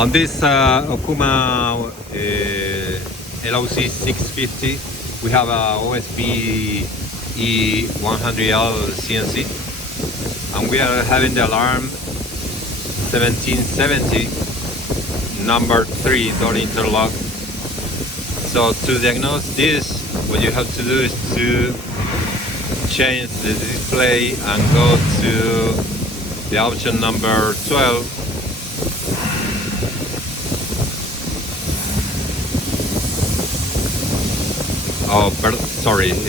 On this Okuma LOC-650, we have a OSP-E100L CNC, and we are having the alarm 1770 number 3 dot interlock. So to diagnose this, what you have to do is to change the display and go to the option number 12.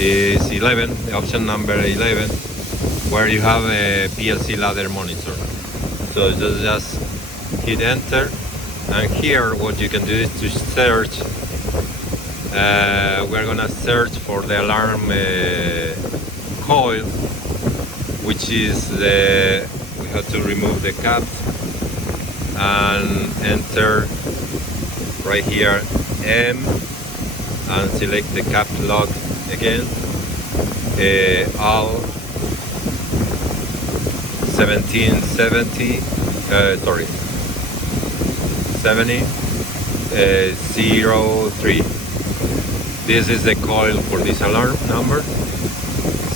It's 11, the option number 11, where you have a PLC ladder monitor. So just hit enter, and here what you can do is to search. We're gonna search for the alarm coil, which is we have to remove the cap and enter right here M, and select the cap lock again, all 1770 70 03. This is the coil for this alarm number.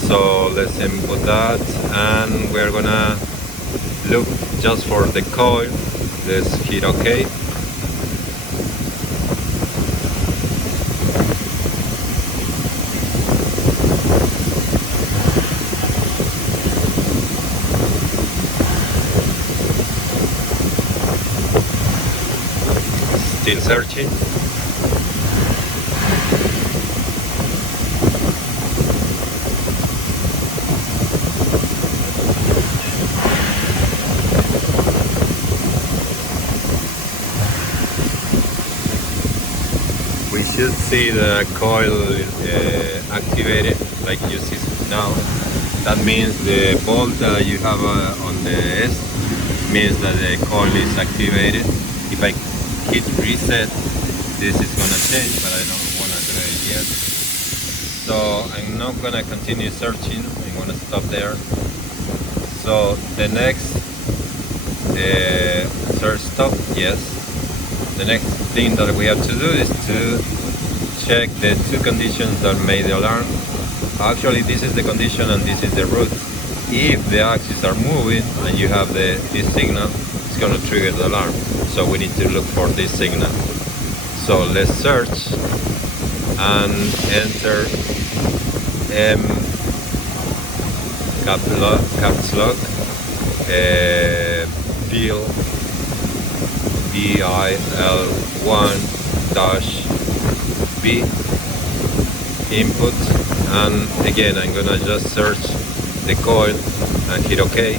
So let's input that, and we're gonna look just for the coil. Let's hit OK. Still searching. We should see the coil activated, like you see now. That means the bolt that you have on the S means that the coil is activated. If I hit reset, this is gonna change, but I don't wanna do it yet. So I'm not gonna continue searching. I'm gonna stop there. So the next search stop, yes. The next thing that we have to do is to check the two conditions that made the alarm. Actually, this is the condition and this is the root. If the axes are moving and you have this signal, it's going to trigger the alarm. So we need to look for this signal. So let's search and enter M caps lock PLC BIL1-B input, and again I'm gonna just search the coil and hit OK.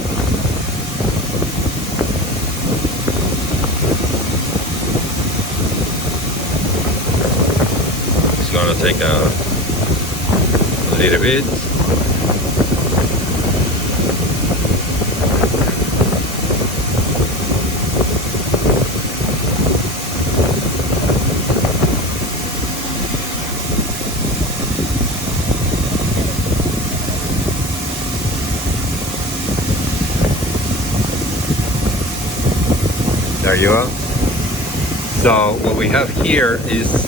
It's gonna take a little bit. There you are. So what we have here is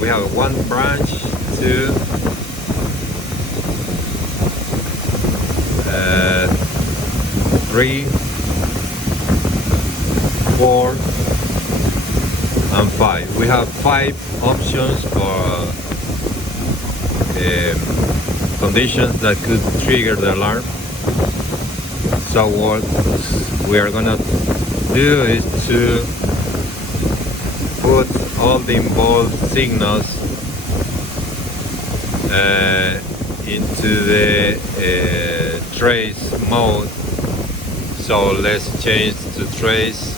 we have one branch, 2, 3, 4, and 5. We have 5 options for conditions that could trigger the alarm. So what we are gonna do is to put all the involved signals into the trace mode. So let's change to trace,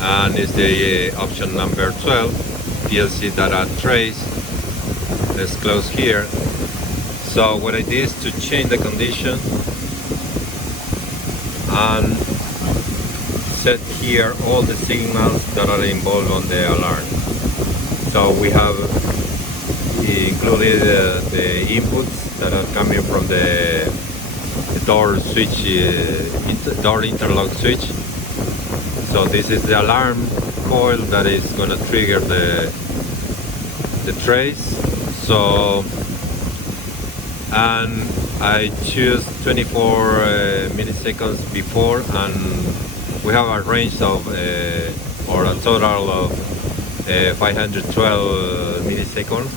and it's the option number 12, PLC data trace. Let's close here. So what I did is to change the condition and set here all the signals that are involved on the alarm. So we have included the inputs that are coming from the door switch, door interlock switch. So this is the alarm coil that is going to trigger the trace. So, and I choose 24 milliseconds before, and we have a range of or a total of 512 milliseconds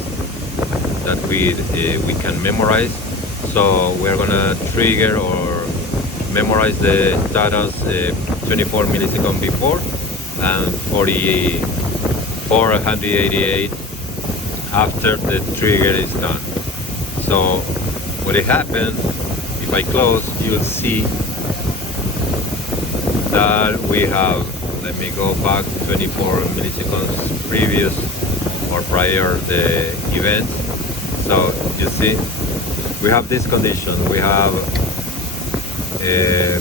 that we can memorize. So we're gonna trigger or memorize the status 24 milliseconds before and 488 after the trigger is done. So what it happens, if I close, you'll see that we have, let me go back 24 milliseconds previous or prior the event. So you see we have this condition. We have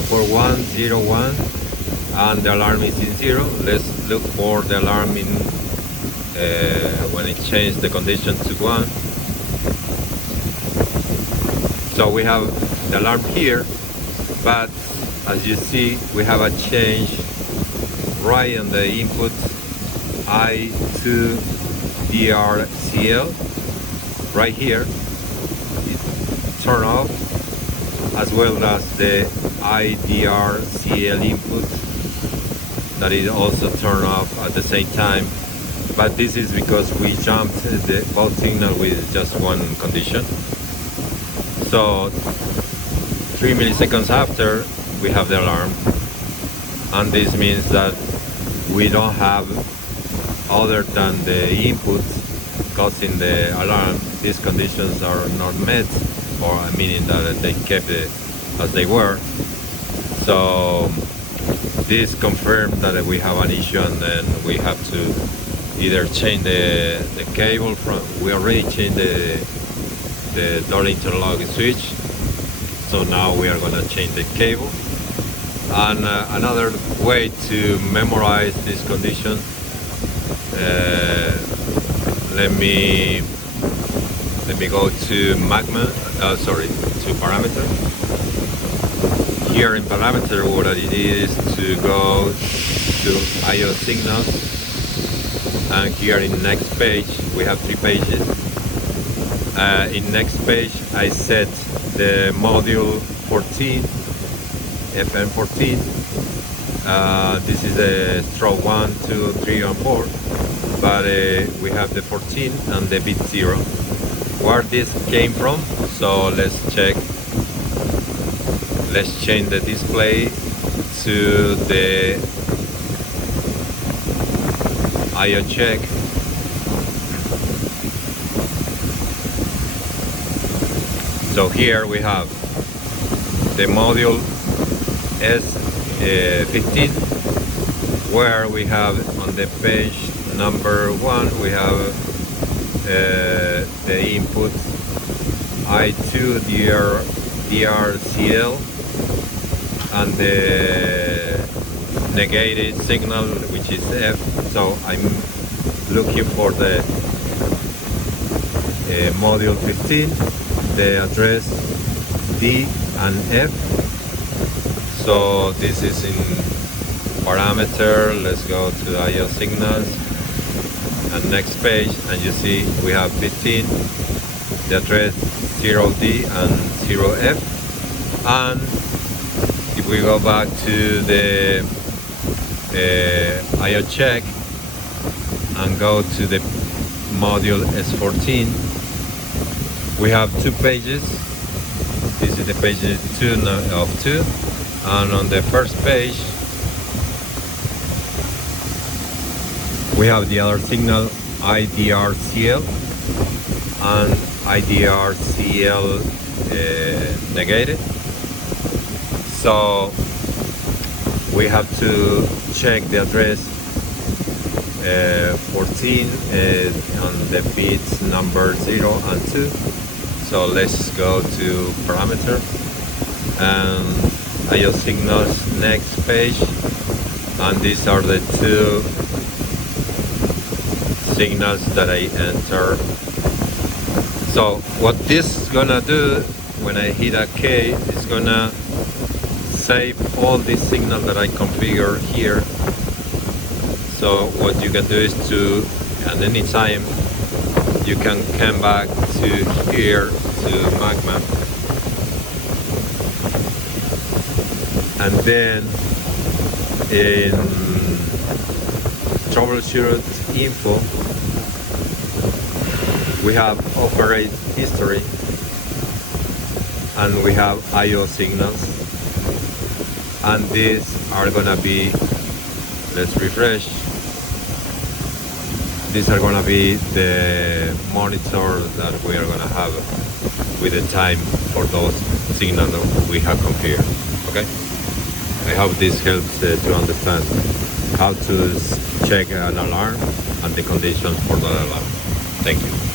4101 and the alarm is in 0. Let's look for the alarm in when it changed the condition to 1. So we have the alarm here, but as you see we have a change right on the input I2 DRCL right here. It turn off, as well as the IDRCL input that is also turned off at the same time. But this is because we jumped the both signal with just one condition. So 3 milliseconds after we have the alarm, and this means that we don't have other than the inputs causing the alarm. These conditions are not met, or meaning that they kept it as they were. So this confirms that we have an issue, and then we have to either change the cable from, we already changed the door interlock switch, so now we are going to change the cable. And another way to memorize this condition, let me go to to parameter. Here in parameter, what it is to go to I/O signals, and here in next page we have 3 pages. In next page I set the module 14, FM14. This is the stroke 1, 2, 3 and 4, but we have the 14 and the bit 0. Where this came from? So let's check. Let's change the display to the I/O check. So here we have the module S15, where we have on the page number 1 we have the input I2 DRCL and the negated signal, which is F. So I'm looking for the module 15, the address D and F. So this is in parameter. Let's go to I/O signals and next page, and you see we have 15, the address 0D and 0F. And if we go back to the I/O check and go to the module S14, we have 2 pages. This is the page 2 of 2, and on the first page we have the other signal IDRCL and IDRCL negated. So we have to check the address 14 on the bits number 0 and 2. So let's go to parameter and I/O signals next page, and these are the 2 signals that I enter. So what this is gonna do when I hit a K, it's gonna save all these signals that I configure here. So what you can do is to, at any time, you can come back to here to Magma, and then in troubleshoot info we have operate history and we have I/O signals, and these are gonna be, let's refresh, these are gonna be the monitor that we are gonna have with the time for those signals that we have configured. Okay, I hope this helps to understand how to check an alarm and the conditions for the alarm. Thank you.